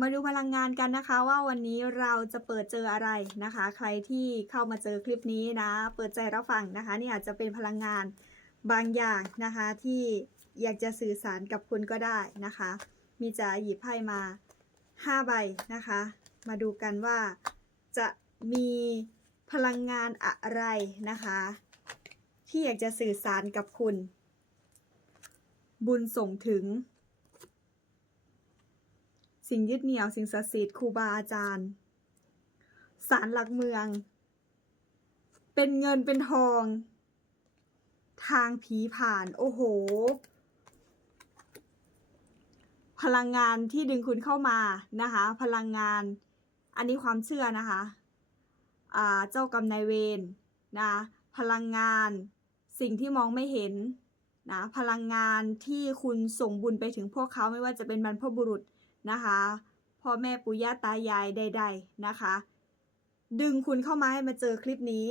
มาดูพลังงานกันนะคะ ว่าวันนี้เราจะเปิดเจออะไรนะคะ ใครที่เข้ามาเจอคลิปนี้นะ เปิดใจรับฟังนะคะ นี่อาจจะเป็นพลังงานบางอย่างนะคะ ที่อยากจะสื่อสารกับคุณก็ได้นะคะ มีจะหยิบไพ่มา5ใบนะคะ มาดูกันว่าจะมีพลังงานอะไรนะคะ ที่อยากจะสื่อสารกับคุณ บุญส่งถึง สิ่งยึดเหนี่ยวสิ่งศักดิ์สิทธิ์ครูบาอาจารย์ศาลหลักเมือง เป็นเงินเป็นทอง ทางผีผ่าน โอ้โห พลังงานที่ดึงคุณเข้ามานะคะ พลังงาน อันนี้ความเชื่อนะคะเจ้ากรรมนายเวรนะ พลังงานสิ่งที่มองไม่เห็นนะ พลังงานที่คุณส่งบุญไปถึงพวกเขาไม่ว่าจะเป็นบรรพบุรุษ นะคะพ่อแม่ปู่ย่าตายายใดๆนะคะ ดึงคุณเข้ามาให้มาเจอคลิปนี้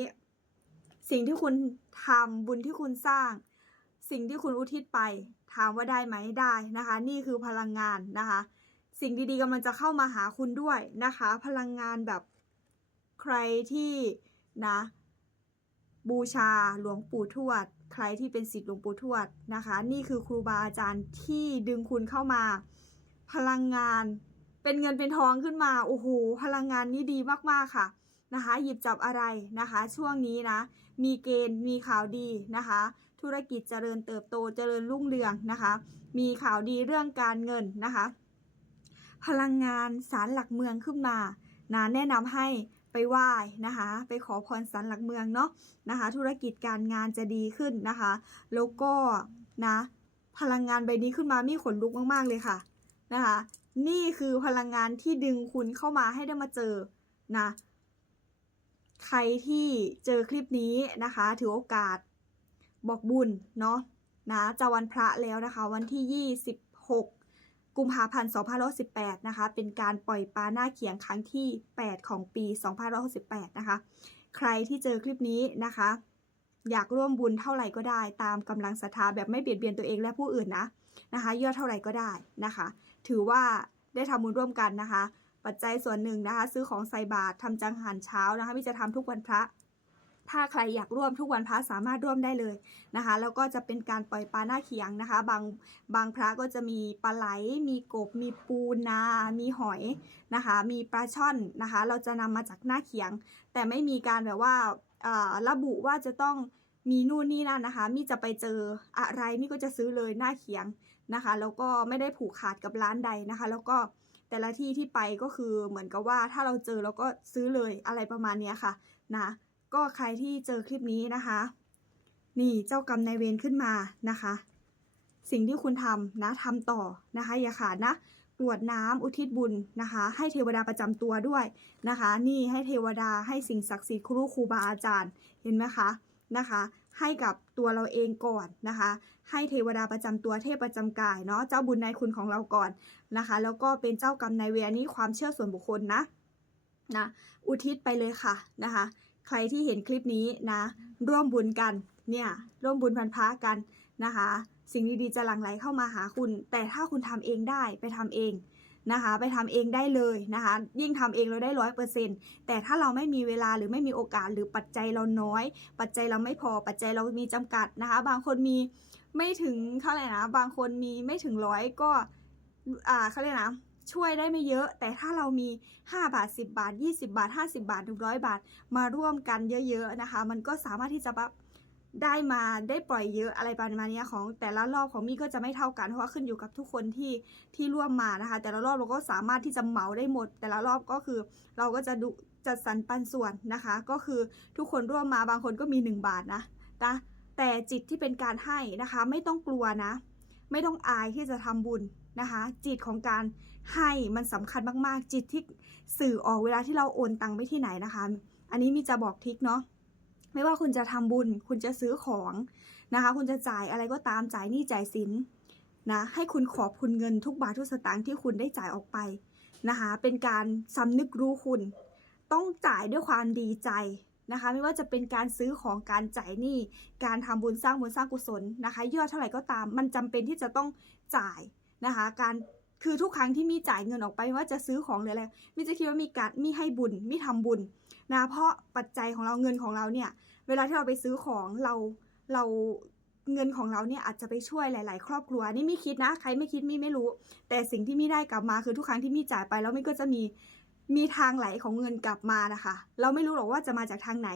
สิ่งที่คุณทำบุญที่คุณสร้าง สิ่งที่คุณอุทิศไป ถามว่าได้ไหมได้นะคะ นี่คือพลังงานนะคะ สิ่งดีๆกำลังจะเข้ามาหาคุณด้วยนะคะ พลังงานแบบใครที่นะบูชาหลวงปู่ทวด ใครที่เป็นศิษย์หลวงปู่ทวดนะคะ นี่คือครูบาอาจารย์ที่ดึงคุณเข้ามา พลังงาน เป็นเงินเป็นทองขึ้นมาโอ้โหพลังงานนี้ดีมากๆค่ะนะคะ หยิบจับอะไรนะคะ ช่วงนี้นะ มีเกณฑ์มีข่าวดีนะคะ ธุรกิจเจริญเติบโตเจริญรุ่งเรืองนะคะ มีข่าวดีเรื่องการเงินนะคะ พลังงานศาลหลักเมืองขึ้นมานะแนะนำให้ไปไหว้นะคะ ไปขอพรศาลหลักเมืองเนาะนะคะ ธุรกิจการงานจะดีขึ้นนะคะ แล้วก็นะ พลังงานใบนี้ขึ้นมามีขนลุกมากๆเลยค่ะ นะคะ นี่คือพลังงานที่ดึงคุณเข้ามาให้ได้มาเจอนะ ใครที่เจอคลิปนี้นะคะ ถือโอกาสบอกบุญเนาะนะจะวันพระแล้วนะคะ วันที่ 26กุมภาพันธ์2518นะคะ เป็นการปล่อยปลาหน้าเขียงครั้งที่ 8 ของปี2568นะคะ ใครที่เจอคลิปนี้นะคะ อยากร่วมบุญเท่าไหร่ก็ได้ ตามกำลังศรัทธาแบบไม่เบียดเบียนตัวเองและผู้อื่นนะนะคะยอดเท่าไหร่ก็ได้นะคะ ถือว่าได้ทำบุญร่วมกันนะคะ ปัจจัยส่วนหนึ่งนะคะ ซื้อของใส่บาตรทำจังหันเช้านะคะมิจะทำทุกวันพระ ถ้าใครอยากร่วมทุกวันพระสามารถร่วมได้เลยนะคะ แล้วก็จะเป็นการปล่อยปลาหน้าเขียงนะคะ บางบางพระก็จะมีปลาไหล มีกบ มีปูนา มีหอยนะคะ มีปลาช่อนนะคะ เราจะนำมาจากหน้าเขียง แต่ไม่มีการแบบว่าระบุว่าจะต้องมีนู่นนี่นั่นนะคะ มี่จะไปเจออะไรมี่ก็จะซื้อเลยหน้าเขียง นะคะแล้วก็ไม่ได้ผูกขาดกับร้านใดนะคะ แล้วก็แต่ละที่ที่ไปก็คือเหมือนกับว่าถ้าเราเจอเราก็ซื้อเลยอะไรประมาณนี้ค่ะนะก็ใครที่เจอคลิปนี้นะคะ นี่เจ้ากรรมนายเวรขึ้นมานะคะ สิ่งที่คุณทำนะทำต่อนะคะ อย่าขาดนะกรวดน้ำอุทิศบุญนะคะ ให้เทวดาประจำตัวด้วยนะคะ นี่ให้เทวดาให้สิ่งศักดิ์สิทธิ์ครูครูบาอาจารย์เห็นไหมคะนะคะ ให้กับตัวเราเองก่อนนะคะ ให้เทวดาประจำตัวเทพประจำกายเนาะเจ้าบุญนายคุณของเราก่อนนะคะ แล้วก็เป็นเจ้ากรรมนายเวรนี้ความเชื่อส่วนบุคคลนะนะอุทิศไปเลยค่ะนะคะ ใครที่เห็นคลิปนี้นะ ร่วมบุญกันเนี่ยร่วมบุญพันพระกันนะคะ สิ่งดีๆจะหลั่งไหลเข้ามาหาคุณ แต่ถ้าคุณทำเองได้ไปทำเอง นะคะ ไปทำเองได้เลยนะคะ ยิ่งทำเองเราได้ร้อยเปอร์เซ็นต์แต่ถ้าเราไม่มีเวลาหรือไม่มีโอกาสหรือปัจจัยเราน้อย ปัจจัยเราไม่พอปัจจัยเรามีจำกัดนะคะ บางคนมีไม่ถึงเท่าไหร่นะ บางคนมีไม่ถึงร้อยก็อ่าเขาเรียกนะช่วยได้ไม่เยอะ แต่ถ้าเรามี 5 บาท 10 บาท 20 บาท 50 บาท 100 บาท มาร่วมกันเยอะ ๆ นะคะ มันก็สามารถที่จะแบบ ได้มาได้ปล่อยเยอะอะไรประมาณนี้ของ แต่ละรอบของมี่ก็จะไม่เท่ากันเพราะว่าขึ้นอยู่กับทุกคนที่ที่ร่วมมานะคะ แต่ละรอบเราก็สามารถที่จะเหมาได้หมด แต่ละรอบก็คือ เราก็จะดูจัดสรรปันส่วนนะคะ ก็คือทุกคนร่วมมาบางคนก็มี 1 บาทนะนะแต่จิตที่เป็นการให้นะคะ ไม่ต้องกลัวนะ ไม่ต้องอายที่จะทำบุญนะคะ จิตของการให้มันสำคัญมากๆ จิตที่สื่อออกเวลาที่เราโอนตังไปที่ไหนนะคะ อันนี้มีจะบอกทิกเนาะ ไม่ว่าคุณจะทำบุญ คุณจะซื้อของนะคะ คุณจะจ่ายอะไรก็ตามจ่ายหนี้จ่ายสินนะให้คุณขอบคุณเงินทุกบาททุกสตางค์ที่คุณได้จ่ายออกไปนะคะ เป็นการสำนึกรู้คุณ ต้องจ่ายด้วยความดีใจนะคะ ไม่ว่าจะเป็นการซื้อของการจ่ายหนี้การทำบุญสร้างบุญสร้างกุศลนะคะยอดเท่าไหร่ก็ตาม มันจำเป็นที่จะต้องจ่ายนะคะ การ คือทุกครั้งที่มีจ่ายเงินออกไปว่าจะซื้อของหรืออะไรมิจะคิดว่ามีการมีให้บุญมีทำบุญนะเพราะปัจจัยของเราเงินของเราเนี่ยเวลาที่เราไปซื้อของเราเราเงินของเราเนี่ยอาจจะไปช่วยหลาย ๆ ครอบครัวนี่ไม่คิดนะ ใครไม่คิดมีไม่รู้ แต่สิ่งที่มีได้กลับมาคือทุกครั้งที่มีจ่ายไปแล้วมันก็จะมีมีทางไหลของเงินกลับมานะคะ เราไม่รู้หรอกว่าจะมาจากทางไหน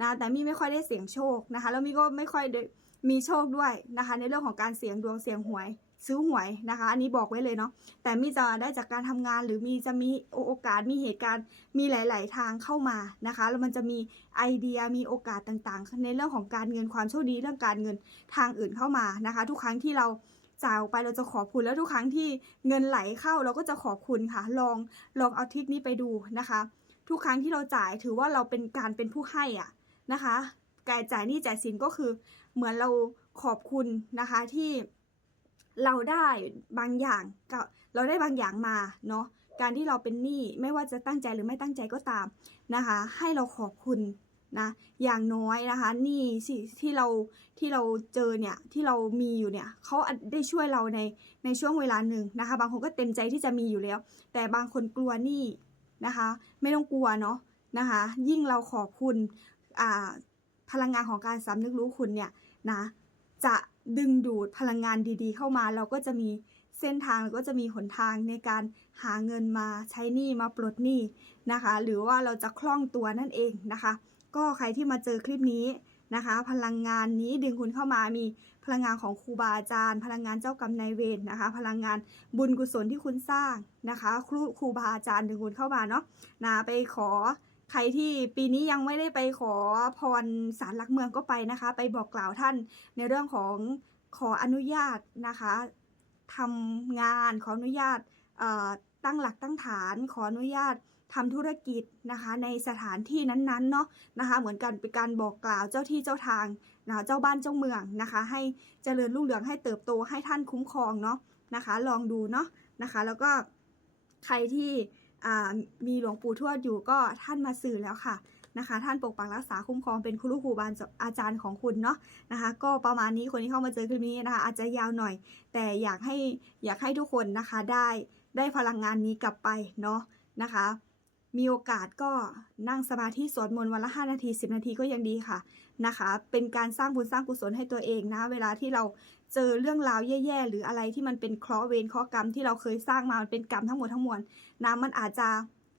นะแต่มีไม่ค่อยได้เสี่ยงโชคนะคะแล้วมีก็ไม่ค่อยได้มีโชคด้วยนะคะ ในเรื่องของการเสี่ยงดวงเสี่ยงหวย ซื้อหวยนะคะ อันนี้บอกไว้เลยเนาะแต่มีจะได้จากการทำงานหรือมีจะมีโอกาสมีเหตุการณ์มีหลาย ๆ ทางเข้ามานะคะ แล้วมันจะมีไอเดียมีโอกาสต่างๆ ในเรื่องของการเงินความโชคดีเรื่องการเงินทางอื่นเข้ามานะคะ ทุกครั้งที่เราจ่ายออกไปเราจะขอบคุณแล้วทุกครั้งที่เงินไหลเข้าเราก็จะขอบคุณค่ะ ลองลองเอาทริคนี้ไปดูนะคะ ทุกครั้งที่เราจ่ายถือว่าเราเป็นการเป็นผู้ให้อะนะคะการจ่ายนี้จ่ายสินก็คือเหมือนเราขอบคุณนะคะที่ เราได้บางอย่างก็เราได้บางอย่างมาเนาะการที่เราเป็นหนี้ไม่ว่าจะตั้งใจหรือไม่ตั้งใจก็ตามนะคะ ให้เราขอบคุณนะอย่างน้อยนะคะหนี้สิที่เราที่เราเจอเนี่ยที่เรามีอยู่เนี่ยเขาได้ช่วยเราในในช่วงเวลาหนึ่งนะคะ บางคนก็เต็มใจที่จะมีอยู่แล้ว แต่บางคนกลัวหนี้นะคะ ไม่ต้องกลัวเนาะนะคะ ยิ่งเราขอบคุณพลังงานของการสำนึกรู้คุณเนี่ยนะ จะดึงดูดพลังงานดีๆ เข้ามา เราก็จะมีเส้นทางก็จะมีหนทางในการหาเงินมาใช้หนี้มาปลดหนี้นะคะ หรือว่าเราจะคล่องตัวนั่นเองนะคะ ก็ใครที่มาเจอคลิปนี้นะคะ พลังงานนี้ดึงคุณเข้ามามีพลังงานของครูบาอาจารย์ พลังงานเจ้ากรรมนายเวรนะคะ พลังงานบุญกุศลที่คุณสร้างนะคะ ครูครูบาอาจารย์ดึงคุณเข้ามาเนาะนะไปขอ ใครที่ปีนี้ยังไม่ได้ไปขอพรศาลหลักเมืองก็ไปนะคะ ไปบอกกล่าวท่านในเรื่องของขออนุญาตนะคะทำงานขออนุญาตตั้งหลักตั้งฐานขออนุญาตทำธุรกิจนะคะในสถานที่นั้นๆเนาะนะคะเหมือนกันเป็นการบอกกล่าวเจ้าที่เจ้าทางนะเจ้าบ้านเจ้าเมืองนะคะ ให้เจริญรุ่งเรืองให้เติบโตให้ท่านคุ้มครองเนาะนะคะ ลองดูเนาะนะคะ แล้วก็ใครที่ มีหลวงปู่ทวดอยู่ก็ท่านมาสื่อแล้วค่ะนะคะ ท่านปกปักรักษาคุ้มครองเป็นครูครูบาอาจารย์ของคุณเนาะนะคะ ก็ประมาณนี้คนที่เข้ามาเจอคลิปนี้นะคะ อาจจะยาวหน่อย แต่อยากให้อยากให้ทุกคนนะคะได้ได้พลังงานนี้กลับไปเนาะนะคะ มีโอกาสก็นั่งสมาธิสวดมนต์วันละ 5 นาที 10 นาทีก็ยังดีค่ะนะคะ เป็นการสร้างบุญสร้างกุศลให้ตัวเองนะ เวลาที่เราเจอเรื่องราวแย่ๆ หรืออะไรที่มันเป็นเคราะห์เวรเคราะห์กรรมที่เราเคยสร้างมา มันเป็นกรรมทั้งหมดทั้งมวลนะมันอาจจะ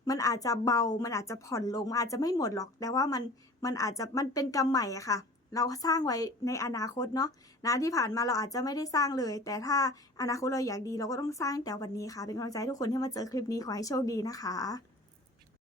มันอาจจะเบา มันอาจจะผ่อนลงมันอาจจะไม่หมดหรอก แต่ว่ามันมันอาจจะมันเป็นกรรมใหม่อะค่ะเราสร้างไว้ในอนาคตเนาะนะที่ผ่านมาเราอาจจะไม่ได้สร้างเลย แต่ถ้าอนาคตเราอยากดีเราก็ต้องสร้างแต่วันนี้ค่ะ เป็นกำลังใจทุกคนที่มาเจอคลิปนี้ขอให้โชคดีนะคะ